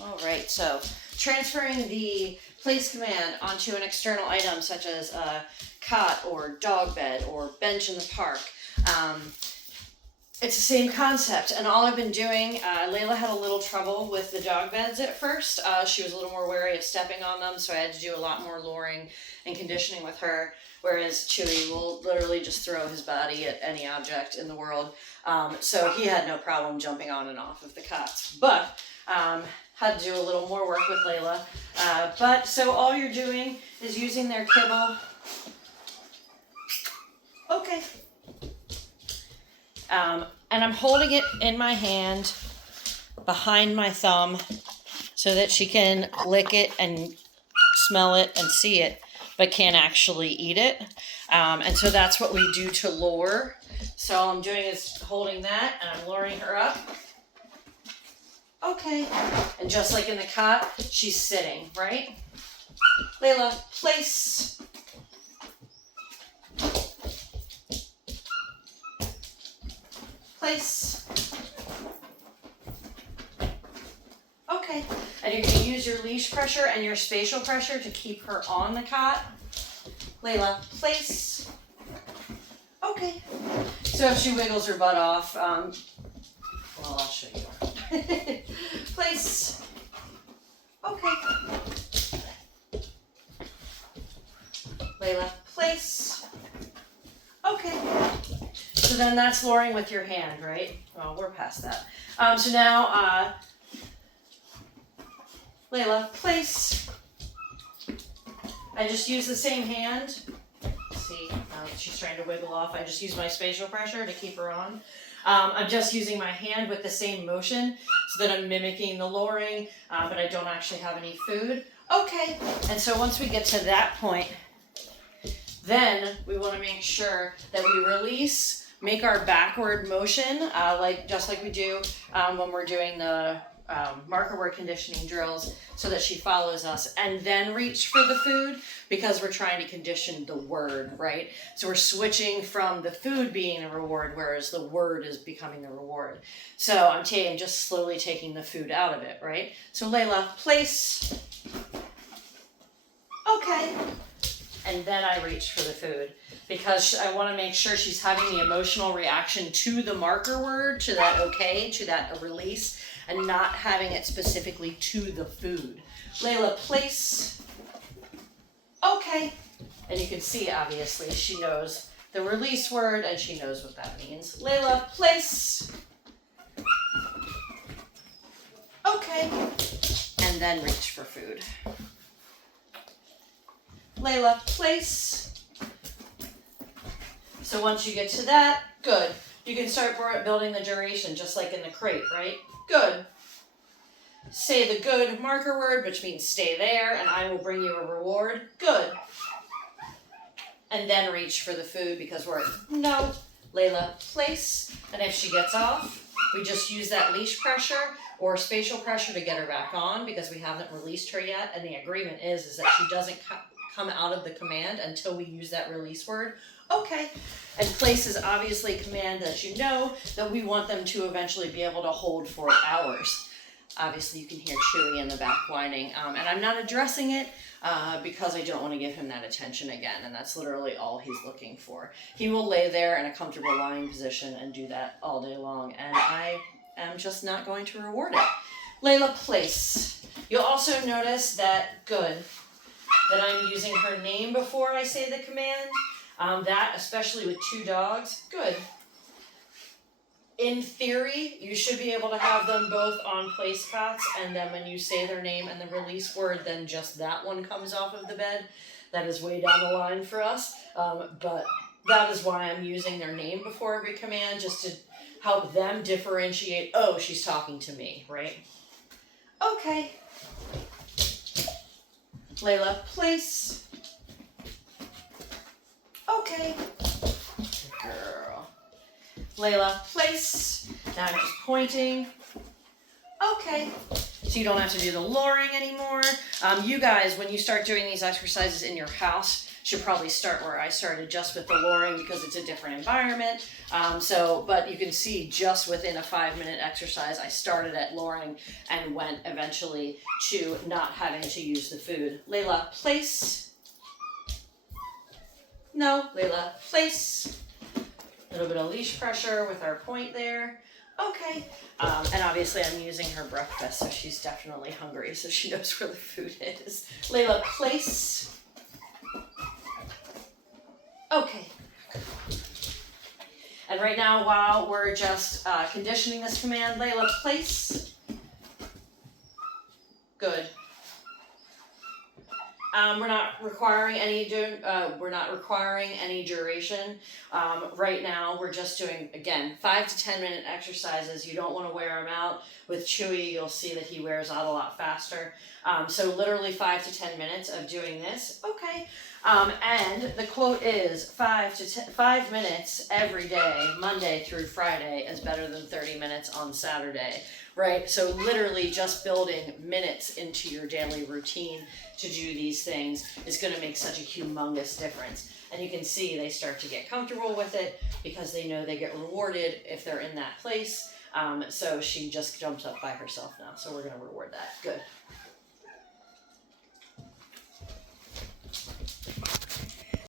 All right, so transferring the place command onto an external item such as a cot or dog bed or bench in the park. It's the same concept, and all I've been doing, Layla had a little trouble with the dog beds at first. She was a little more wary of stepping on them, so I had to do a lot more luring and conditioning with her, whereas Chewy will literally just throw his body at any object in the world. So he had no problem jumping on and off of the cots, but had to do a little more work with Layla. But so all you're doing is using their kibble. Okay. And I'm holding it in my hand behind my thumb so that she can lick it and smell it and see it, but can't actually eat it. And so that's what we do to lure. So all I'm doing is holding that and I'm luring her up. Okay. And just like in the cot, she's sitting, right? Layla, place. Place. Okay, and you're going to use your leash pressure and your spatial pressure to keep her on the cot. Layla, place. Okay. So if she wiggles her butt off, well, I'll show you. Place. Okay. Layla, place. Okay. So then that's luring with your hand, right? Well, we're past that. So now, Layla, place. I just use the same hand. See, she's trying to wiggle off. I just use my spatial pressure to keep her on. I'm just using my hand with the same motion so that I'm mimicking the luring, but I don't actually have any food. Okay, and so once we get to that point, then we want to make sure that we release, make our backward motion, just like we do when we're doing the marker word conditioning drills, so that she follows us, and then reach for the food because we're trying to condition the word, right? So we're switching from the food being the reward, whereas the word is becoming the reward. So I'm just slowly taking the food out of it, right? So Layla, place. Okay. And then I reach for the food because I want to make sure she's having the emotional reaction to the marker word, to that okay, to that release, and not having it specifically to the food. Layla, place. Okay. And you can see, obviously, she knows the release word and she knows what that means. Layla, place. Okay. And then reach for food. Layla, place. So once you get to that, good. You can start building the duration just like in the crate, right? Good. Say the good marker word, which means stay there, and I will bring you a reward. Good. And then reach for the food because we're, no. Layla, place. And if she gets off, we just use that leash pressure or spatial pressure to get her back on because we haven't released her yet. And the agreement is that she doesn't come out of the command until we use that release word. Okay. And place is obviously a command that you know that we want them to eventually be able to hold for hours. Obviously, you can hear Chewy in the back whining, and I'm not addressing it because I don't want to give him that attention again, and that's literally all he's looking for. He will lay there in a comfortable lying position and do that all day long, and I am just not going to reward it. Layla, place. You'll also notice that, good, that I'm using her name before I say the command. That, especially with two dogs, good. In theory, you should be able to have them both on place cots, and then when you say their name and the release word, then just that one comes off of the bed. That is way down the line for us, but that is why I'm using their name before every command, just to help them differentiate, oh, she's talking to me, right? Okay. Layla, place. Okay. Girl. Layla, place. Now I'm just pointing. Okay. So you don't have to do the luring anymore. You guys, when you start doing these exercises in your house, Should probably start where I started, just with the luring, because it's a different environment. But you can see just within a 5-minute exercise, I started at luring and went eventually to not having to use the food. Layla, place. No, Layla, place. A little bit of leash pressure with our point there. Okay. And obviously I'm using her breakfast, so she's definitely hungry, so she knows where the food is. Layla, place. Okay. And right now, while we're just conditioning this command, Layla, place. Good. We're not requiring any duration. Right now, we're just doing, again, 5 to 10 minute exercises. You don't want to wear them out. With Chewy, you'll see that he wears out a lot faster. So literally 5 to 10 minutes of doing this. Okay. And the quote is 5 minutes every day, Monday through Friday, is better than 30 minutes on Saturday. Right? So literally just building minutes into your daily routine to do these things is going to make such a humongous difference. And you can see they start to get comfortable with it because they know they get rewarded if they're in that place. So she just jumps up by herself now. So we're going to reward that. Good.